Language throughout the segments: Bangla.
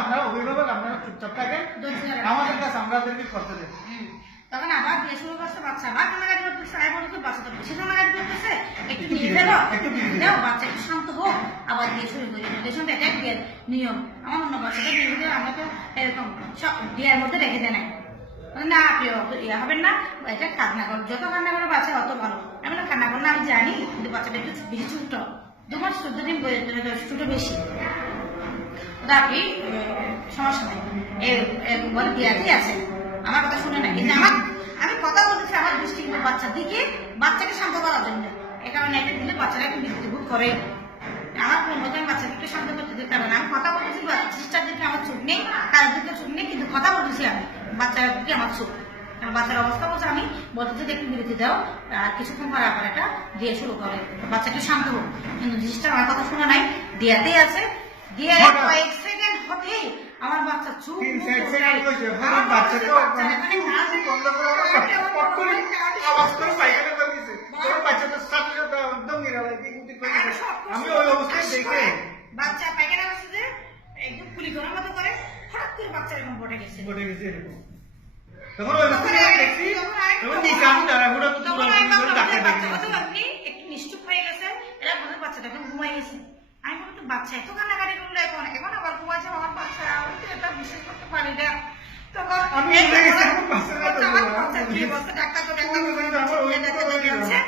আপনারা অভিভাবক আপনারা চুপচাপ থাকেন আমাদের কাছে আমাদেরকে করতে দেন তখন আবার বিয়ে শুরু করছে বাচ্চা। আবার কান্নাকাটি করতেছে আমি বলছি বাচ্চা তো বেশি কান্নাকাটি করতেছে একটু একটু নিয়ে ধীরে একটু ধীরে ধীরে। দাও বাচ্চা একটু শান্ত হোক। আবার বিয়ে শুরু করি। রিলেশন এটাই বিয়ের নিয়ম। আমার অন্য বাচ্চাটা বিয়ে দিলে আমরা তো এরকম সব বিয়ের মধ্যে রেখে দেয় না না প্রিয় ইয়ে হবেন না। এটা কান্না করো। যত কান্না করে বাচ্চা অত ভালো। আমি তো কান্না করলে আমি জানি। কিন্তু বাচ্চাটা একটু বেশি ছোট। দু মাস চোদ্দ দিন ছোট বেশি। দাবি সমস্যা নেই। বলে বিয়াতেই আছে? আমার কথা শুনে না। কিন্তু আমার, আমি কথা বলতেছি আমার দৃষ্টিকোণ বাচ্চার দিকে, বাচ্চাকে শান্ত করার জন্য। এ কারণে একটা দিলে বাচ্চারা একটু বিদ্যুৎ করে। আমার মতো আমি বাচ্চাকে একটু শান্ত করতে দিতে পারব না। আমি কথা বলতেছি সিস্টার দিকে আমার চোখ নেই কার দিকে চোখ নেই, কিন্তু কথা বলতেছি আমি। বাচ্চার দিকে আমার চোখ। কারণ বাচ্চার অবস্থা বলছে, আমি বলতেছি একটু বিরতি দাও, আর কিছুক্ষণ পরে আবার এটা দিয়ে শুরু করে। বাচ্চাকে শান্ত হোক কিন্তু সিস্টার আমার কথা শোনা নাই, দিয়াতেই আছে। দিয়ে কয়েক সেকেন্ড হতেই আমার বাচ্চা চুপ তিন মুখ সেকেন্ড হয়েছে আমার বাচ্চা এখানে কাঁদে। বন্ধ করে পট করে আওয়াজ করে পায়খানা করে দিয়েছে তখন বাচ্চাটা সাথে সাথে একদম নিরালাই কিছু আমি ওই অবস্থায় দেখে বাচ্চা পায়খানা করছে যে একদম কুলি করার মতো করে হঠাৎ করে বাচ্চা এরকম বটে গেছে। ঘটে গেছে এরকম। তখন ওই অবস্থায় দেখছি তখন নিচে আমি তখন আমি করে ভাবলাম ডাক্তার বাচ্চা হয়তো আপনি একটু নিশ্চুপ হয়ে গেছে এরা বলে বাচ্চাটা ঘুমাই গেছে তো বাচ্চা এত কান্নাকাটি করল এখন। এখন আবার ঘুমাইছে আমার বাচ্চা আমি তো এটা বিশ্বাস করতে পারি না। তখন আমার বাচ্চাটা আমার বাচ্চা কি বলছে ডাক্তার তো ডাক্তার আমার ডাক্তার ওই আছে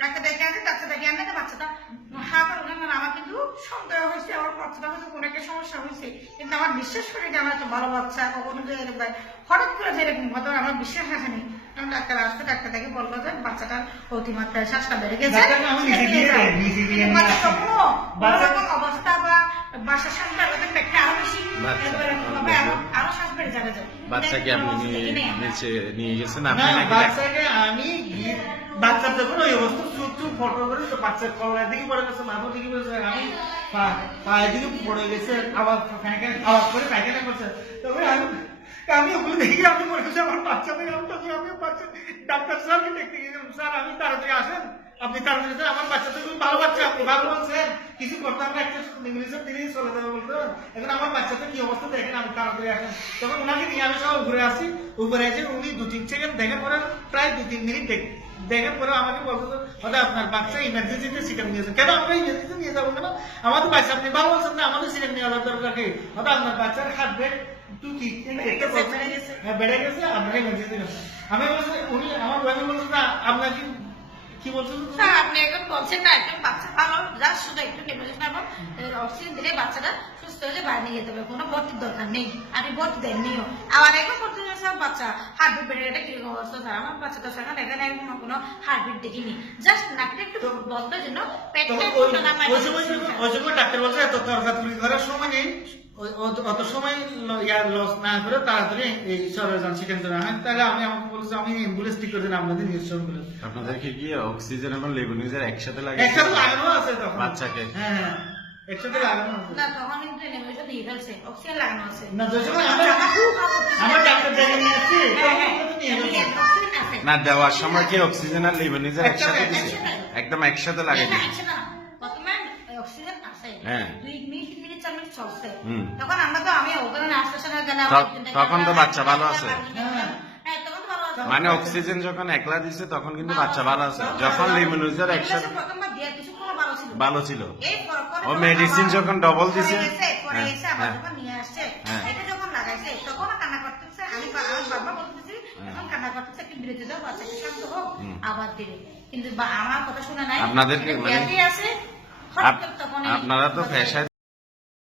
ডাক্তার ডেকে আছে ডাক্তার ডেকে আনলে তো বাচ্চাটা হা করে উঠে আমার কিন্তু সন্দেহ হয়েছে আমার বাচ্চাটা হয়তো কোনো একটা সমস্যা হয়েছে। কিন্তু আমার বিশ্বাস করি যে আমার একটা ভালো বাচ্চা কখনো যে হঠাৎ করে যেরকম আমার বিশ্বাস আসেনি। ডাক্তার আসতে ডাক্তার দেখে বলল যে বাচ্চাটার অতিমাত্রায় শ্বাসটা বেড়ে গেছে। অবস্থা বা বাসার সামনে আরও বেশি আরও আরও শ্বাস বেড়ে যাবে বাচ্চাকে আপনি অবস্থা নিয়ে দেখি নাই। আমরা। নিচে নিয়ে গেছেন আপনি না বাচ্চাকে আমি গিয়ে যখন ওই অবস্থা চুপ চুপ ফটো করে তো বাচ্চার কলার দিকে পড়ে গেছে মাথার দিকে পড়ে গেছে আমি পায়ের দিকে পড়ে গেছে আবার পায়খানা আওয়াজ করে পায়খানা করছে। তবে আমি আমি ওগুলো দেখে আমি মনে করছি আমার বাচ্চা থেকে আমি তখন আমি বাচ্চা ডাক্তার স্যারকে দেখতে গেছিলাম স্যার আমি তাড়াতাড়ি আসেন আপনি তাড়াতাড়ি স্যার আমার বাচ্চা তো ভালো বাচ্চা আপনি ভালো বলছেন। কিছু করতে হবে না, একটা ইংলিশে দিলেই চলে যাবে বলতো এখন আমার বাচ্চাটা কি অবস্থা দেখেন আমি তাড়াতাড়ি আসেন। তখন ওনাকে নিয়ে আমি সব ঘুরে আসি। উপরে এসে উনি দু তিন সেকেন্ড দেখার পরে প্রায় দু তিন মিনিট দেখ দেখার পরে আমাকে বলতো দাদা আপনার বাচ্চা ইমার্জেন্সিতে সিটেম নিয়েছে কেন? আমরা ইমার্জেন্সি নিয়ে যাব কেন? আমাদের বাচ্চা আপনি ভালো বলছেন না আমাদের সিটেম নিয়ে যাওয়ার দরকার কি? দাদা আপনার বাচ্চার হাত গেছে। হ্যাঁ বেড়ে গেছে আপনার ইমার্জেন্সি আমি বলছি উনি আমার ওয়াইফ বলছে না আপনার কি কি বলছেন স্যার, আপনি এখন বলছেন না একদম বাচ্চা ভালো জাস্ট শুধু একটু নেবুলেশন এবং অক্সিজেন দিলে বাচ্চাটা সুস্থ হয়ে বাইরে নিয়ে যেতে হবে কোনো ভর্তির দরকার নেই আপনি ভর্তি দেননিও। আবার এখন ভর্তি স্যার বাচ্চা হার্টবিট বেড়ে এটা কীরকম অবস্থা? স্যার আমার বাচ্চাটা সেখানে এখানে এখনও কোনো হার্টবিট দেখিনি। জাস্ট নাকটা একটু বলতে জন্য পেটটা ওই- সময় ডাক্তার বলছে এত তরকাতুরি করার সময় নেই অত- সময় লস না করে তাড়াতাড়ি এই যান সেখান আমি তাহলে আমি আমাকে বলছি আমি অ্যাম্বুলেন্স ঠিক করে দিন আপনাদের অ্যাম্বুলেন্স আপনাদেরকে কি অক্সিজেন এবং লেগুনিজার একসাথে লাগে? একসাথে লাগানো আছে তখন। বাচ্চাকে? হ্যাঁ হ্যাঁ একসাথে লাগানো আছে। না তখন কিন্তু নেবুলেশন দিয়ে ফেলছে অক্সিজেন লাগানো আছে। না যে সময় আমার আমার ডাক্তার দেখে নিয়ে আসছি। হ্যাঁ, হ্যাঁ। না দেওয়ার সময় কি অক্সিজেন আর লেগুনিজার একসাথে দিছে। একদম একসাথে লাগে না, তো আমরা- বাচ্চা ভালো আছে। হ্যাঁ, তখন তো ভালো আছে। মানে অক্সিজেন যখন একলা দিছে তখন কিন্তু বাচ্চা ভালো আছে। যখন লেগুনিজার একসাথে ভালো ছিল। ও আবার যখন পরে দিছে, গেছে, পরে হ্যাঁ, গেছে, আবার হ্যাঁ। যখন নিয়ে আসছে, হ্যাঁ। এটা যখন লাগাইছে, তখনও কান্না করতেছে, আমি বা- আমি বারবার বলতেছি, এখন কান্না করতেছে, একটু বিরতি দাও, বাচ্চাকে শান্ত হোক, হুম। আবার দিবে। কিন্তু বা- আমার কথা শুনে নাই আপনাদেরকে মানে- ব্যাধি আছে হঠাৎ আপ- করে তখন এই- আপনারা তো পেশায়